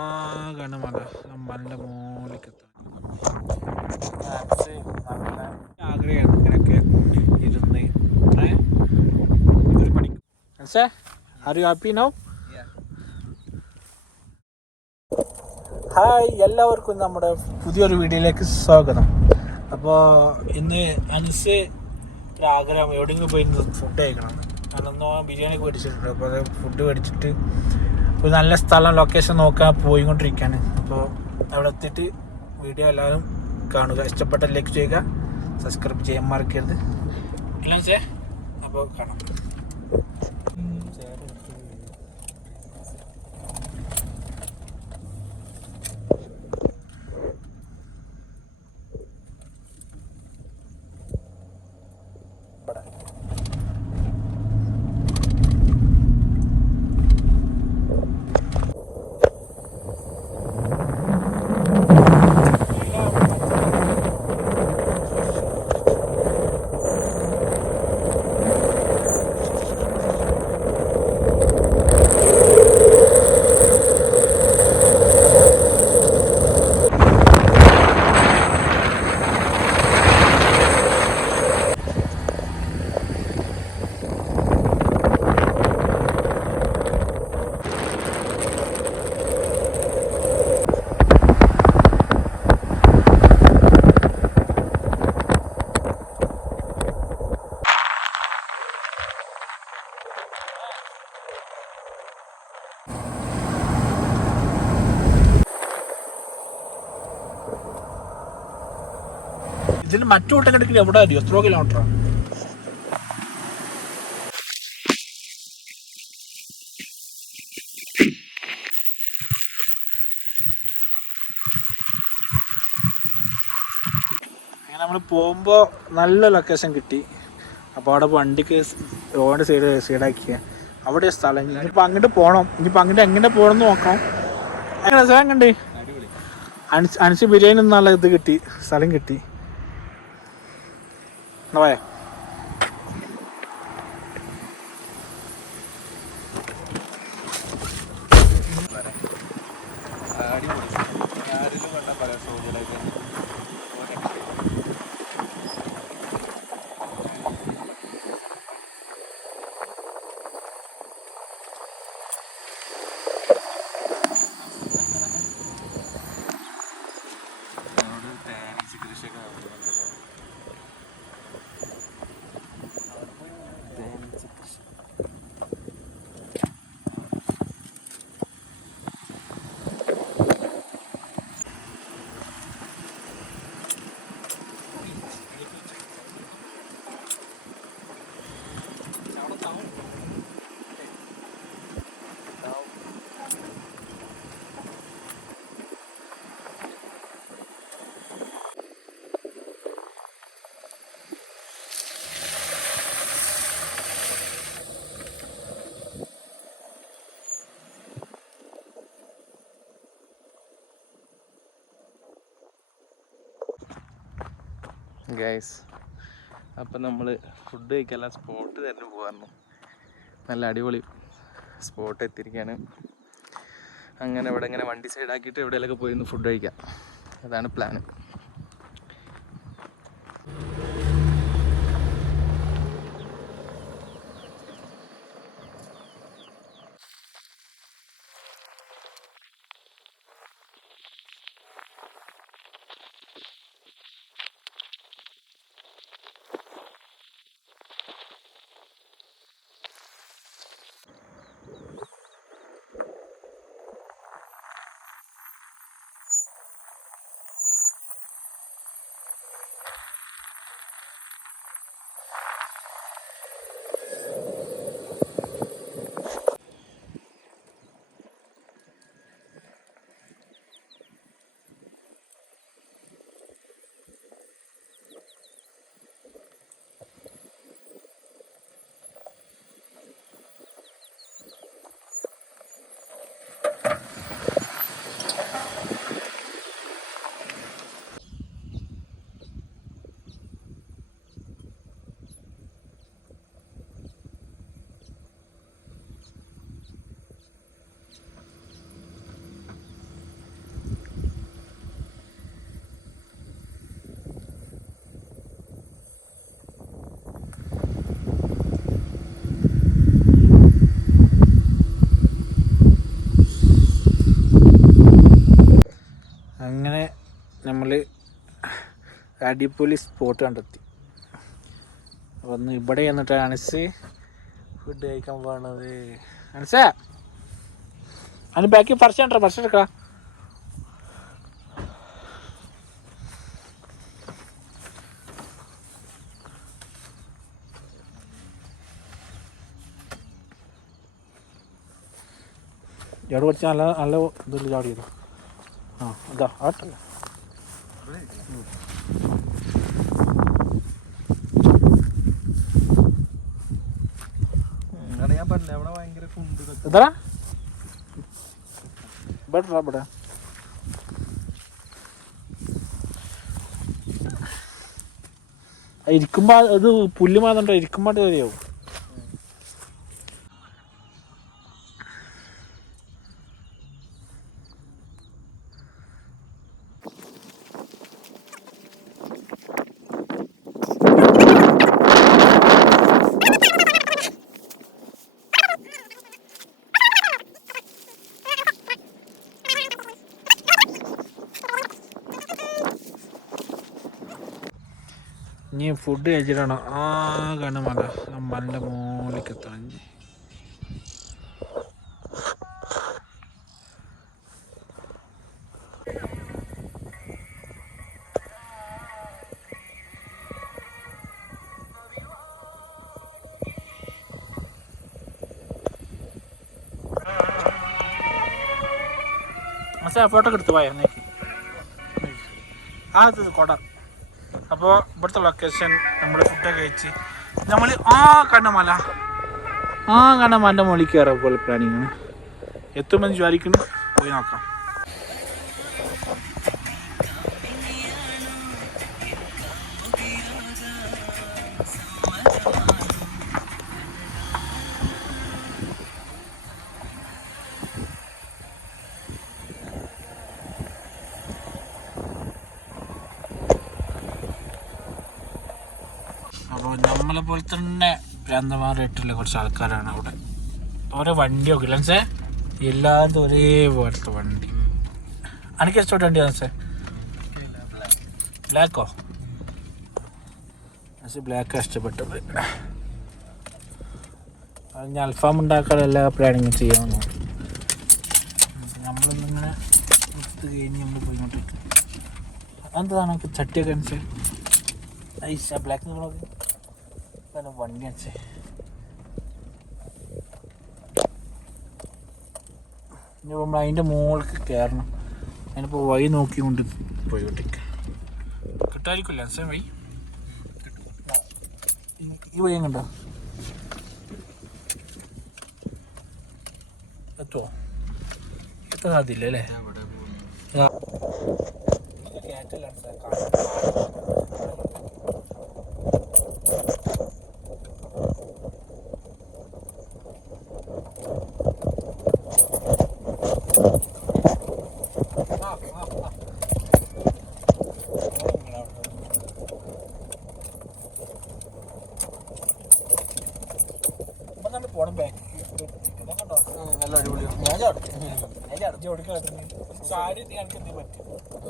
ആകെ മല മലൻ്റെ മോളിക്കെത്താൻ ആഗ്രഹമാണ് ഇങ്ങനെയൊക്കെ ഇരുന്ന് ഒരു പഠിക്കും. Are you happy now? Hi, എല്ലാവർക്കും നമ്മുടെ പുതിയൊരു വീഡിയോയിലേക്ക് സ്വാഗതം. അപ്പോൾ ഇന്ന് അനസ് ഒരാഗ്രഹം എവിടെയെങ്കിലും പോയി ഫുഡ് കഴിക്കണം. ഞാനൊന്ന് ബിരിയാണി മേടിച്ചിട്ടുണ്ട്. അപ്പോൾ അത് ഫുഡ് മേടിച്ചിട്ട് ഒരു നല്ല സ്ഥലം ലൊക്കേഷൻ നോക്കാൻ പോയിക്കൊണ്ടിരിക്കുകയാണ്. അപ്പോൾ അവിടെ എത്തിയിട്ട് വീഡിയോ എല്ലാവരും കാണുക. ഇഷ്ടപ്പെട്ട ലൈക്ക് ചെയ്യുക, സബ്സ്ക്രൈബ് ചെയ്യാൻ മറക്കരുത്. എല്ലാം അപ്പോൾ കാണാം. ഇതിന് മറ്റു കൂട്ടം എവിടെ അറിയോ? എത്രയോ കിലോമീറ്ററാണ്. അങ്ങനെ നമ്മൾ പോകുമ്പോൾ നല്ല ലൊക്കേഷൻ കിട്ടി. അപ്പോൾ അവിടെ വണ്ടിക്ക് റോഡ് സൈഡാക്കിയ അവിടെ സ്ഥലം. ഇനിയിപ്പോൾ അങ്ങോട്ട് പോകണം. ഇനിയിപ്പോൾ അങ്ങോട്ട് എങ്ങനെ പോകണമെന്ന് നോക്കാം. അങ്ങനെ സ്ഥലം കണ്ടേ അനസ് ബിരിയാണി നല്ല ഇത് കിട്ടി, സ്ഥലം കിട്ടി. എന്നാ പോയാ ഗൈസ്, അപ്പം നമ്മൾ ഫുഡ് കഴിക്കാനുള്ള സ്പോട്ട് തന്നെ പോകാറുണ്ട്. നല്ല അടിപൊളി സ്പോട്ട് എത്തിയിരിക്കുകയാണ്. അങ്ങനെ ഇവിടെ ഇങ്ങനെ വണ്ടി സൈഡാക്കിയിട്ട് എവിടെയെങ്കിലൊക്കെ പോയി ഫുഡ് കഴിക്കാം. അതാണ് പ്ലാന്. അടിപൊളി സ്പോട്ട് കണ്ടെത്തി. അപ്പോൾ ഒന്ന് ഇവിടെ വന്നിട്ട് അനസ് ഫുഡ് കഴിക്കാൻ പോകണത്. അനസേ അതിന് ബാക്കി ഫർഷ് ഉണ്ടോ? ഫർഷ് എടുക്കാം. ഇവിടെ കുറച്ച് നല്ല നല്ല ഇതിൽ ചാടി ചെയ്തു. ആ ഇതാ ആട്ടല്ല. ഇതാ ഇവിടെ ഇരിക്കുമ്പോ അത് പുല്ല് മാതണ്ടോ, ഇരിക്കുമ്പോ കയറിയാവും. ഇനി ഫുഡ് കഴിച്ചിട്ടാണോ ആ മല മലൻ്റെ മോളിലേക്ക് എത്താൻ. ഫോട്ടോ എടുത്ത് പോയാ നോക്കി ആ കൊട. അപ്പോൾ ഇവിടുത്തെ ലൊക്കേഷൻ നമ്മൾ ഫുഡൊക്കെ കഴിച്ച് നമ്മൾ കണ്ണമല മലൻ്റെ മുകളിൽ കയറാൻ പോലെ പ്ലാനിങ് എത്തുമെന്ന് വിചാരിക്കുന്നു. പോയി നോക്കാം. അപ്പോൾ നമ്മളെ പോലെ തന്നെ ഭ്രാന്തന്മാരായിട്ടുള്ള കുറച്ച് ആൾക്കാരാണ് അവിടെ. ഓരോ വണ്ടിയൊക്കെ ഇല്ല സേ, എല്ലാതും ഒരേപോലത്തെ വണ്ടി. എനിക്ക് ഇഷ്ടപ്പെട്ട വണ്ടിയാണ് സേ. ബ്ലാക്കോ? ബ്ലാക്കാണ് ഇഷ്ടപ്പെട്ടത്. അത് ഞാൻ അൽഫാം ഉണ്ടാക്കാൻ എല്ലാ പ്ലാനിങ്ങും ചെയ്യാമെന്ന്. നമ്മളൊന്നിങ്ങനെ ഒത്ത് കഴിഞ്ഞ് നമ്മൾ പോയിക്കൊണ്ടിരിക്കും. അതെന്താണ് നമുക്ക് ചട്ടിയൊക്കെ അനുസരിച്ച് ഐസ് ബ്ലാക്ക് നിങ്ങളൊക്കെ വണ്ടി അടിച്ചേ. ഇനി നമ്മൾ അതിൻ്റെ മുകളിലേക്ക് കയറണം. അതിനിപ്പോൾ വഴി നോക്കിക്കൊണ്ട് പോയിക്കൊണ്ടിരിക്കുക. കിട്ടായിരിക്കില്ല അൻസേ വഴി. ഈ വഴി കണ്ടോ? എത്തുമോ? എത്താൻ സാധ്യല്ല അല്ലേ? കയറ്റല്ല പോണം. ബാക്ക് നല്ല അടിപൊളിയാണ്. സാരി എനിക്ക് എന്തെങ്കിലും പറ്റും.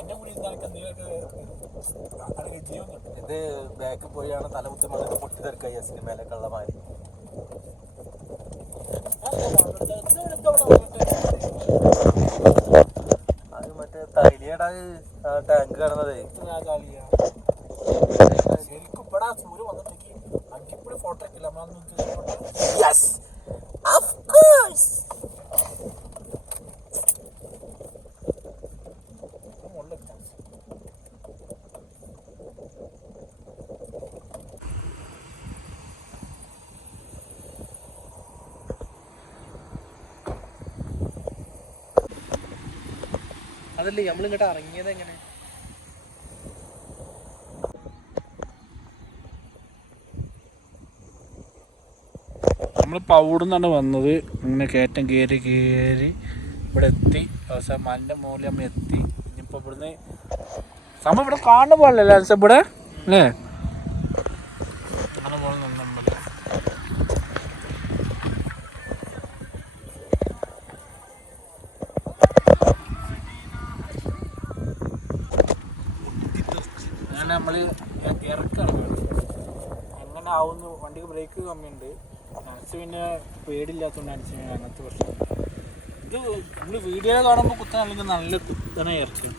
എൻ്റെ കൂടി എനിക്ക് എന്തെങ്കിലുമൊക്കെ ജീവൻ കിട്ടും. ഇത് ബാക്കിൽ പോയാണ് തലമുത്തി മണ്ണിട്ട് പൊട്ടി തെറിക്കുക സിനിമയിലെ കള്ളമാരി. അത് മറ്റേ തൈലിയുടെ ടാങ്ക് കാണുന്നതേ ശരിക്കും ഇവിടെ സൂര്യ വന്നിട്ടേക്ക് അടിപൊളി ഫോട്ടോ ഒക്കെയില്ല. Yes of course. അതല്ലേ നമ്മളിങ്ങോട്ട് ഇറങ്ങിയത് എങ്ങനെ? നമ്മളിപ്പോൾ അവിടെ നിന്നാണ് വന്നത്. ഇങ്ങനെ കയറ്റം കയറി ഇവിടെ എത്തി. അവസാനം മലൻ്റെ മുകളിൽ നമ്മൾ എത്തി. ഇനിയിപ്പോൾ ഇവിടുന്ന് സമയം ഇവിടെ കാണുന്ന പോലല്ലേ അൽസ ഇവിടെ അല്ലേ? അങ്ങനെ പോലെ നമ്മൾ അങ്ങനെ നമ്മൾ ഇറക്കാണ്. എങ്ങനെ ആവുന്നു, വണ്ടിക്ക് ബ്രേക്ക് കമ്മിയുണ്ട്. അനസ് പിന്നെ പേടില്ലാത്തതുകൊണ്ട് അനസ് അങ്ങനത്തെ പ്രശ്നം. ഇത് നമ്മൾ വീഡിയോ കാണുമ്പോൾ കുത്തനെ അല്ലെങ്കിൽ നല്ല കുത്തനെ ഇറക്കാം.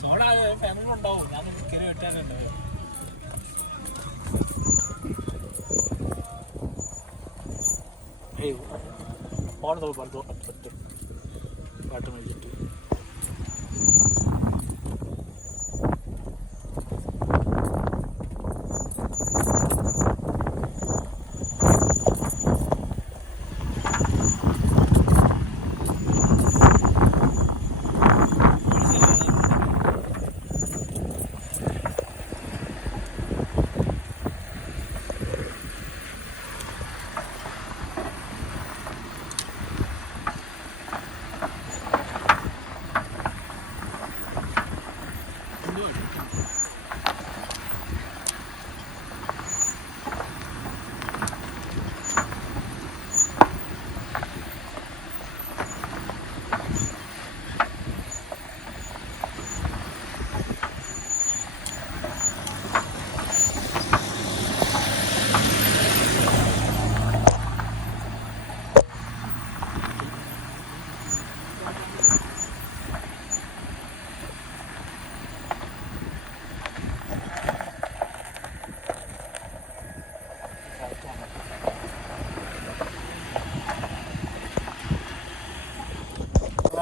സോഡ ഫാമിലി ഉണ്ടാവും, ഞാൻ ചിക്കന് വെട്ടാനുണ്ടാവും. ഏയ് ഓണത്തോ പാട്ട് പാട്ട് മേടിച്ചിട്ട്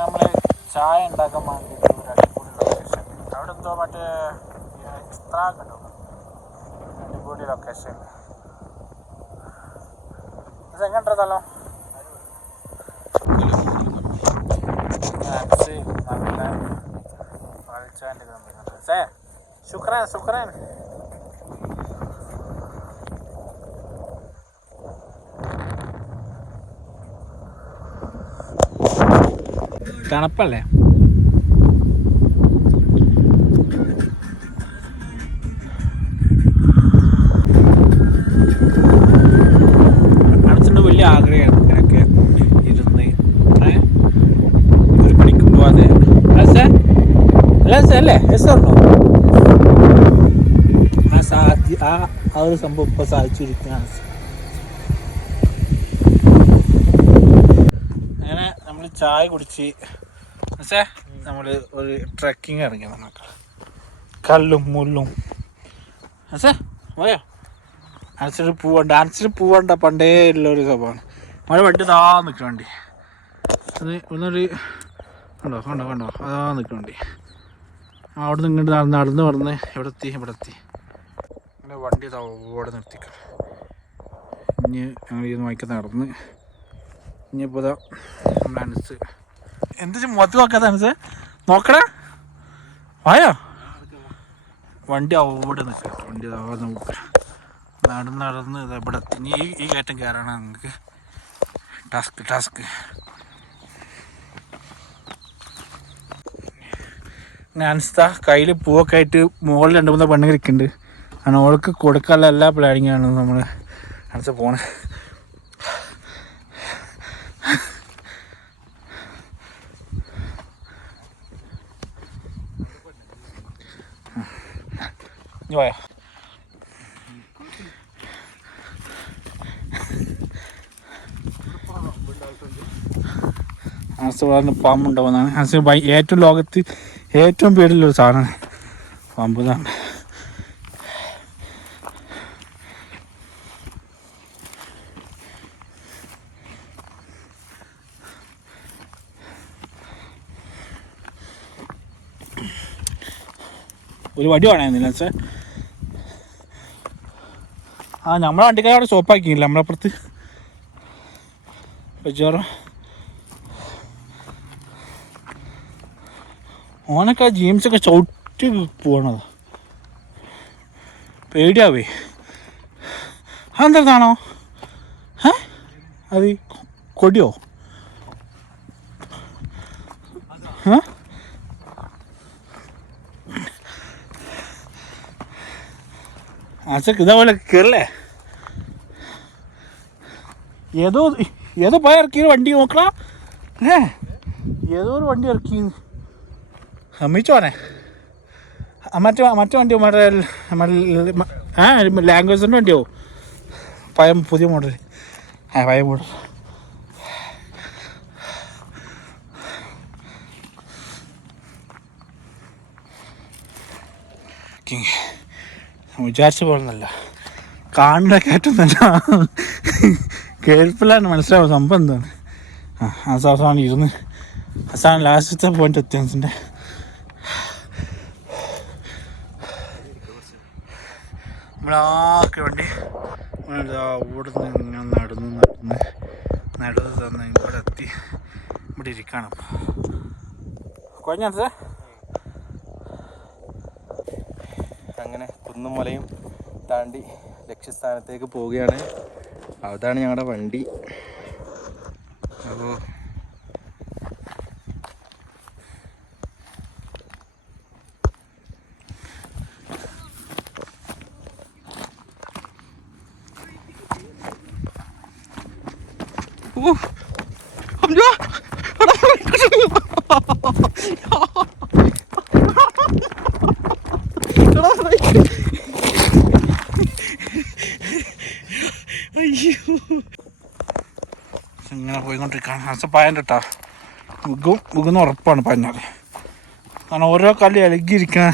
നമ്മൾ ചായ ഉണ്ടാക്കാൻ വേണ്ടിയിട്ട് ഒരു അടിപൊളി ലൊക്കേഷൻ. അവിടെ എന്തോ മറ്റേ ഇസ്ത്രാക്ക് ഉണ്ടോ, അടിപൊളി ലൊക്കേഷൻ. ഇത് എങ്ങനെയുണ്ടല്ലോ നല്ല കളിച്ചാൻ്റെ സേ ശുക്രാൻ ശുക്രാൻ. തണുപ്പല്ലേ? അടച്ചിട്ട് വലിയ ആഗ്രഹമാണ് ഇങ്ങനെയൊക്കെ ഇരുന്ന് ഒരു പണിക്ക് പോവാതെ. അല്ലേ എസ്സോ ആ ഒരു സംഭവം ഇപ്പോൾ സാധിച്ചിരിക്കുകയാണ്. അങ്ങനെ നമ്മൾ ചായ കുടിച്ച് നമ്മൾ ഒരു ട്രക്കിങ് ഇറങ്ങി. നമുക്ക് കല്ലും മുള്ളും പോയോ ഡാൻസിന് പോവണ്ട പണ്ടേ ഉള്ളൊരു സ്വഭാവമാണ്. മഴ വണ്ടി താ നിൽക്കുക വണ്ടി. അത് ഒന്നൊരു കണ്ടോ അതാ നിൽക്കുക വണ്ടി. അവിടെ നിന്ന് ഇങ്ങോട്ട് നടന്ന് ഇവിടെ എത്തി അങ്ങനെ വണ്ടി ഓടെ നിർത്തിക്കണം. ഇനി ഞങ്ങൾ ഈ നോക്കി നടന്ന് ഇനിയിപ്പോൾ ഇതാ നമ്മുടെ അനസ് എന്താ മുഖത്ത് നോക്കാത്ത അനസ് നോക്കടാ ആയോ. വണ്ടി അവിടെ നിൽക്കുക, വണ്ടി നോക്കുക. നടന്ന് ഇവിടെ ഇനി ഈ കയറ്റം കയറാണ് നിങ്ങൾക്ക് ടാസ്ക്. അനസ്ത കയ്യിൽ പൂവൊക്കെ ആയിട്ട് മുകളിൽ 2-3 പെണ്ണുങ്ങൾ ഇരിക്കുന്നുണ്ട്. കാരണം ഓൾക്ക് കൊടുക്കാനുള്ള എല്ലാ പ്ലാനിങ്ങാണ് നമ്മൾ അനസ പോണേ. പോയാ അനസ് പറഞ്ഞ് പാമ്പുണ്ടാവുന്നതാണ്. അനസ് ഏറ്റവും ലോകത്ത് ഏറ്റവും പേടിയുള്ളൊരു സാധനമാണ് പാമ്പ്. എന്നാണ് ഒരു വടി വേണമെന്നില്ല സാർ. നമ്മളെ വണ്ടിക്കാരെ അവിടെ സ്റ്റോപ്പാക്കിയില്ല, നമ്മളപ്പുറത്ത് വെച്ചാറോ. ഓനൊക്കെ ജീൻസൊക്കെ ചവിട്ടി പോകണത് പേടിയാവേ. അതെന്താണോ അത് കൊടിയോ? ആശക്ക് ഇതേപോലെ കയറല്ലേ? ഏതോ പോയി ഇറക്കിയ വണ്ടി നോക്കണ ഏതോ ഒരു വണ്ടി ഇറക്കി സമ്മതിച്ചോനെ. മറ്റേ വണ്ടിയോ ലാംഗ്വേജിൻ്റെ വണ്ടിയോ? പുതിയ മോഡൽ. പഴയ മോഡൽ. വിചാരിച്ച പോലെ ഒന്നല്ല, കാണുന്ന കയറ്റുന്നല്ല, കേൾപ്പില്ലാണ് മനസ്സിലാവും സംഭവം എന്താണ്. അവസാനം ഇരുന്ന് അവസാനം ലാസ്റ്റത്തെ പോയിന്റ് എത്തിയതിൻ്റെ നമ്മളാക്കി വണ്ടി ഓടുന്ന് ഇങ്ങനെ നടന്ന് തന്ന് ഇവിടെ എത്തി ഇവിടെ ഇരിക്കണം. കുഴഞ്ഞാ അങ്ങനെ കുന്നും മലയും താണ്ടി ലക്ഷ്യസ്ഥാനത്തേക്ക് പോവുകയാണ്. അതാണ് ഞങ്ങളുടെ വണ്ടി. അപ്പോൾ ഇങ്ങനെ പോയിക്കൊണ്ടിരിക്കുകയാണ്. അച്ഛൻ പായൻ്റെ കേട്ടോ, മുകുന്ന ഉറപ്പാണ് പാഞ്ഞാൽ. കാരണം ഓരോ കല്ല് ഇളകിയിരിക്കണ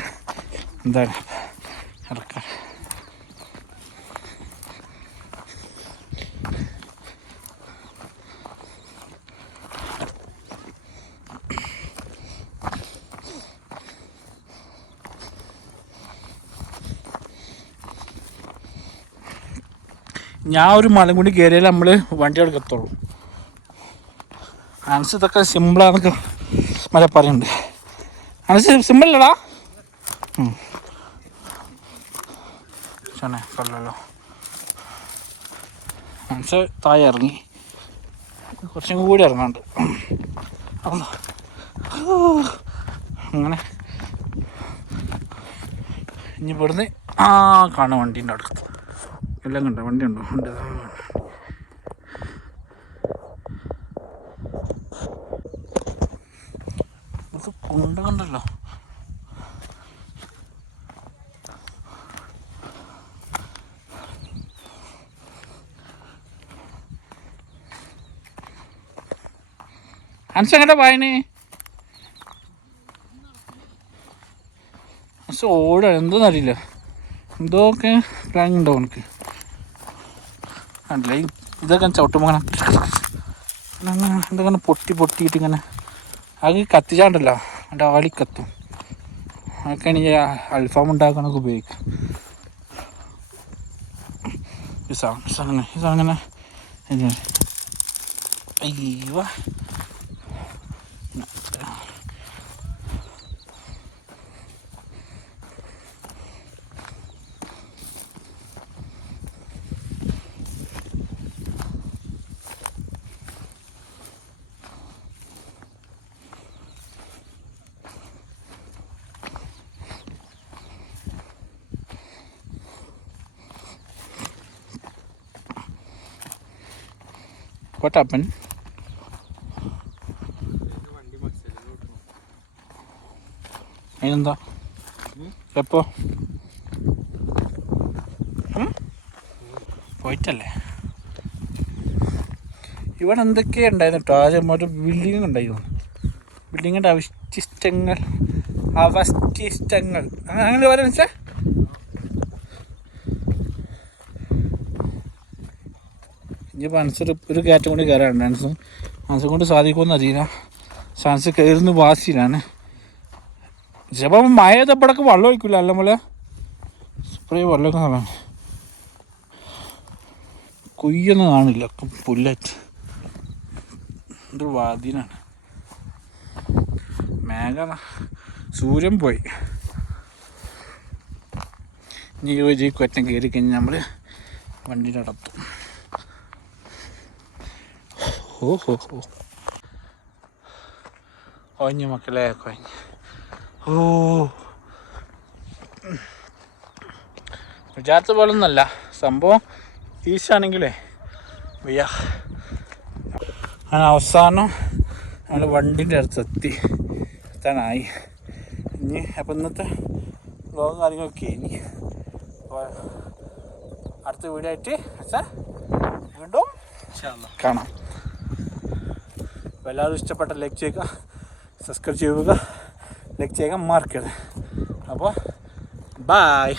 എന്താണ് ഇറക്കാൻ. ഞാൻ ഒരു മലം കൂടി കയറിയാൽ നമ്മൾ വണ്ടി എടുക്കത്തുള്ളൂ. അനസ് ഇതൊക്കെ സിമ്പിളാന്നൊക്കെ മല പറയുന്നുണ്ട്. അനസ് സിമ്പിളല്ലടാ ചേനെ കൊള്ളല്ലോ. അനസ് താഴെ ഇറങ്ങി, കുറച്ചും കൂടി ഇറങ്ങാണ്ട് അങ്ങനെ. ഇനി ഇവിടുന്ന് കാണാം വണ്ടീൻ്റെ അടുത്ത് എല്ലാം കണ്ടോ? വണ്ടി ഉണ്ടോ? ഉണ്ട്. അത് കുണ്ട കണ്ടല്ലോ. അൻസ് എങ്ങനെ പായന്? അൻസ് ഓടാ എന്തോന്നറിയില്ല, എന്തോക്കെ പ്ലാൻ ഉണ്ടോ എനിക്ക് കണ്ടില്ല. ഇതൊക്കെ ചവിട്ടുമ്പോൾ അങ്ങനെ എന്തൊക്കെ പൊട്ടിയിട്ട് ഇങ്ങനെ അത് കത്തിച്ചാണ്ടല്ലോ, അതിൻ്റെ ആളി കത്തും. അതൊക്കെയാണ് ഈ അൽഫാം ഉണ്ടാക്കാനൊക്കെ ഉപയോഗിക്കാം. ഈ സാധനം അയ്യോ What happened? അതിനെന്താ എപ്പോ പോയിട്ടല്ലേ? ഇവിടെ എന്തൊക്കെയാണ് ഉണ്ടായിരുന്നു കേട്ടോ. ആദ്യം ഒരു ബിൽഡിങ് ഉണ്ടായിരുന്നു. ബിൽഡിങ്ങിൻ്റെ അവശിഷ്ടങ്ങൾ അങ്ങനെ പറയാന്ന് വെച്ചാൽ ഇനിയിപ്പോൾ ഒരു കയറ്റം കൂടി കയറാറുണ്ട്. മനസ്സും കൊണ്ട് സാധിക്കുമെന്ന് അറിയില്ല. ചാൻസ് കയറുന്ന വാസിയിലാണ്. ചിലപ്പോൾ മഴ ചെയ്തപ്പോഴൊക്കെ വെള്ളം ഒഴിക്കില്ല, അല്ല പോലെ സ്പ്രേ വെള്ളമൊക്കെ നല്ല കുയ്യൊന്നും കാണില്ല, പുല്ലാറ്റ്. എന്തൊരു വാതിനാണ്. സൂര്യൻ പോയി. ഇനി ഈ കൊറ്റം കയറി കഴിഞ്ഞാൽ നമ്മൾ വണ്ടി നടത്തും. ഹോ ഹോ ഹോ കൊഞ്ഞു മക്കളെ കൊഞ്ഞ്. ഓ വിചാരിച്ച പോലെ ഒന്നല്ല സംഭവം. ഈശാണെങ്കിലേ വയ്യ. അങ്ങനെ അവസാനം ഞങ്ങൾ വണ്ടിൻ്റെ അടുത്ത് എത്താനായി. ഇനി അപ്പം ഇന്നത്തെ വ്ളോഗും കാര്യങ്ങളൊക്കെ ഇനി അപ്പോൾ അടുത്ത വീഡിയോ ആയിട്ട് വീണ്ടും കാണാം. അപ്പോൾ എല്ലാവരും ഇഷ്ടപ്പെട്ട ലൈക്ക് ചെയ്യുക, സബ്സ്ക്രൈബ് ചെയ്യുക, ലൈക്ക് ചെയ്യുക, മാർക്ക് ചെയ്യുക. അപ്പോൾ ബായ്.